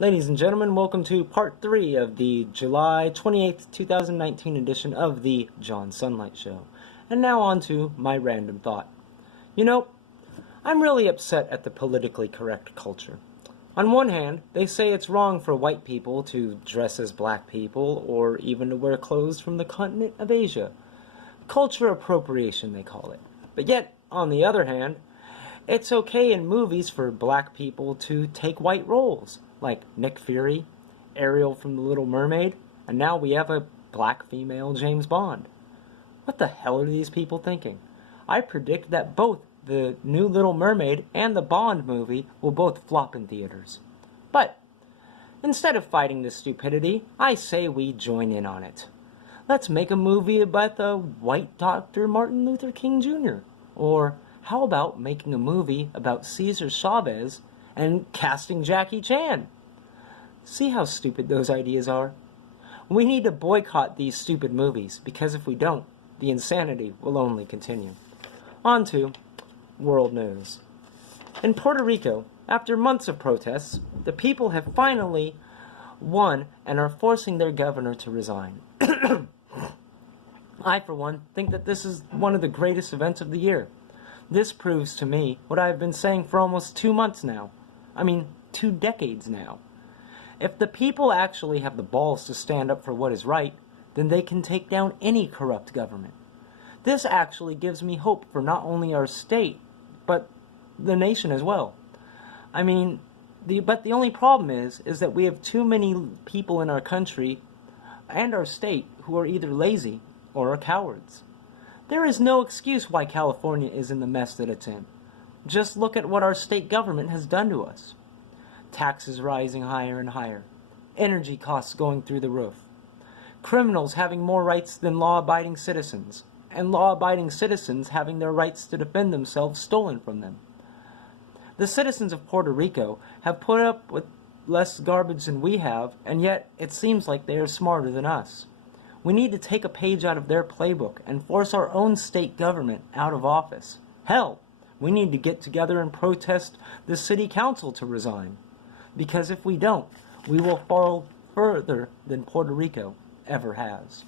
Ladies and gentlemen, welcome to part 3 of the July 28th, 2019 edition of the John Sunlight Show. And now on to my random thought. You know, I'm really upset at the politically correct culture. On one hand, they say it's wrong for white people to dress as black people or even to wear clothes from the continent of Asia. Culture appropriation, they call it. But yet, on the other hand, it's okay in movies for black people to take white roles, like Nick Fury, Ariel from The Little Mermaid, and now we have a black female James Bond. What the hell are these people thinking? I predict that both the new Little Mermaid and the Bond movie will both flop in theaters. But instead of fighting this stupidity, I say we join in on it. Let's make a movie about the white Dr. Martin Luther King Jr. Or how about making a movie about Cesar Chavez and casting Jackie Chan? See how stupid those ideas are? We need to boycott these stupid movies, because if we don't, the insanity will only continue. On to world news. In Puerto Rico, after months of protests, the people have finally won and are forcing their governor to resign. I, for one, think that this is one of the greatest events of the year. This proves to me what I have been saying for almost 2 months now. 2 decades now. If the people actually have the balls to stand up for what is right, then they can take down any corrupt government. This actually gives me hope for not only our state, but the nation as well. But the only problem is that we have too many people in our country and our state who are either lazy or are cowards. There is no excuse why California is in the mess that it's in. Just look at what our state government has done to us. Taxes rising higher and higher. Energy costs going through the roof. Criminals having more rights than law-abiding citizens. And law-abiding citizens having their rights to defend themselves stolen from them. The citizens of Puerto Rico have put up with less garbage than we have, and yet it seems like they are smarter than us. We need to take a page out of their playbook and force our own state government out of office. Hell, we need to get together and protest the city council to resign. Because if we don't, we will fall further than Puerto Rico ever has.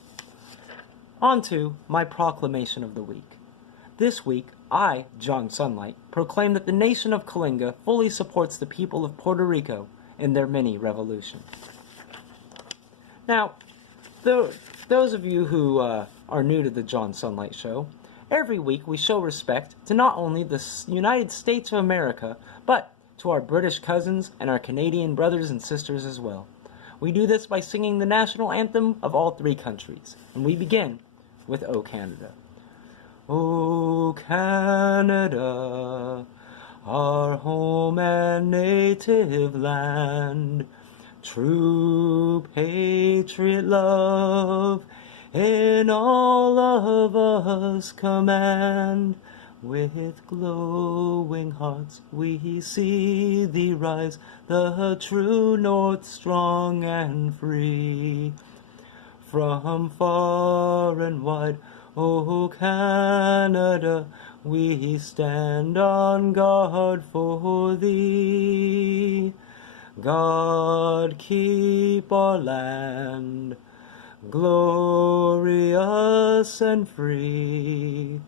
On to my proclamation of the week. This week, I, John Sunlight, proclaim that the nation of Kalinga fully supports the people of Puerto Rico in their mini-revolution. Now, those of you who are new to the John Sunlight Show, every week we show respect to not only the United States of America, but to our British cousins and our Canadian brothers and sisters as well. We do this by singing the national anthem of all 3 countries, and we begin with O Canada. O Canada, our home and native land, true patriot love in all of us command. With glowing hearts we see thee rise, the true north strong and free. From far and wide, O Canada, we stand on guard for thee. God keep our land glorious and free.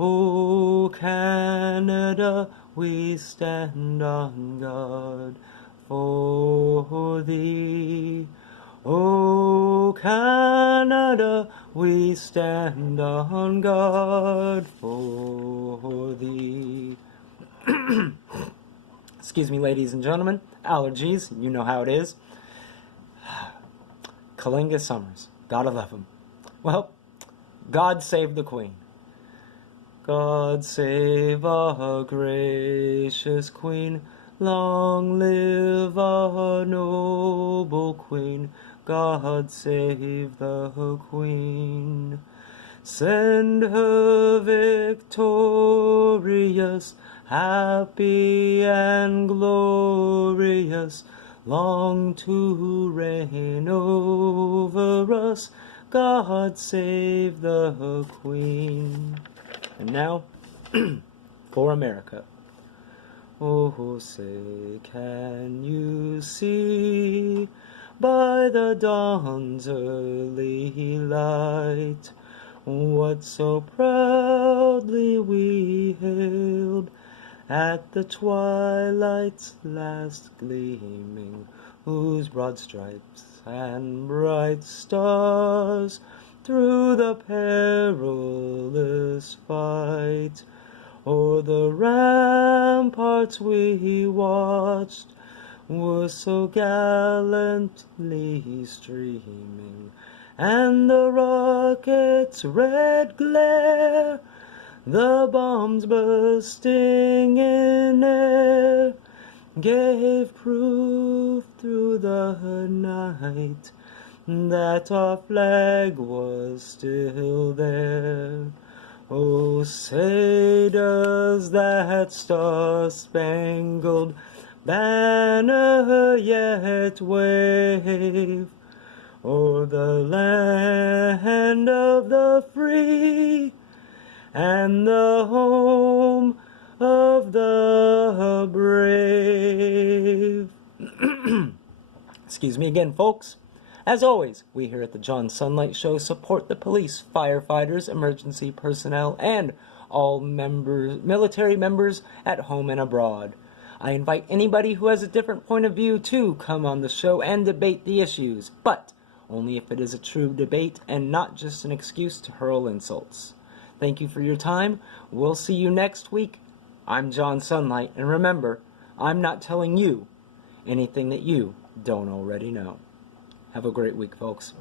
O Canada, we stand on guard for thee. O Canada, we stand on guard for thee. Excuse me, ladies and gentlemen. Allergies, you know how it is. Kalinga Summers, gotta love him. Well, God save the Queen. God save our gracious Queen. Long live our noble Queen. God save the Queen. Send her victorious, happy and glorious, long to reign over us. God save the Queen. And now, for America. Oh, say, can you to see by the dawn's early light what so proudly we hailed at the twilight's last gleaming, whose broad stripes and bright stars through the perilous fight o'er the ramparts we watched were so gallantly streaming, and the rocket's red glare, the bombs bursting in air, gave proof through the night that our flag was still there. Oh, say does that star-spangled banner yet wave o'er the land of the free and the home of the brave. Excuse me again, folks. As always, we here at the John Sunlight Show support the police, firefighters, emergency personnel, and all military members at home and abroad. I invite anybody who has a different point of view to come on the show and debate the issues, but only if it is a true debate and not just an excuse to hurl insults. Thank you for your time. We'll see you next week. I'm John Sunlight, and remember, I'm not telling you anything that you don't already know. Have a great week, folks.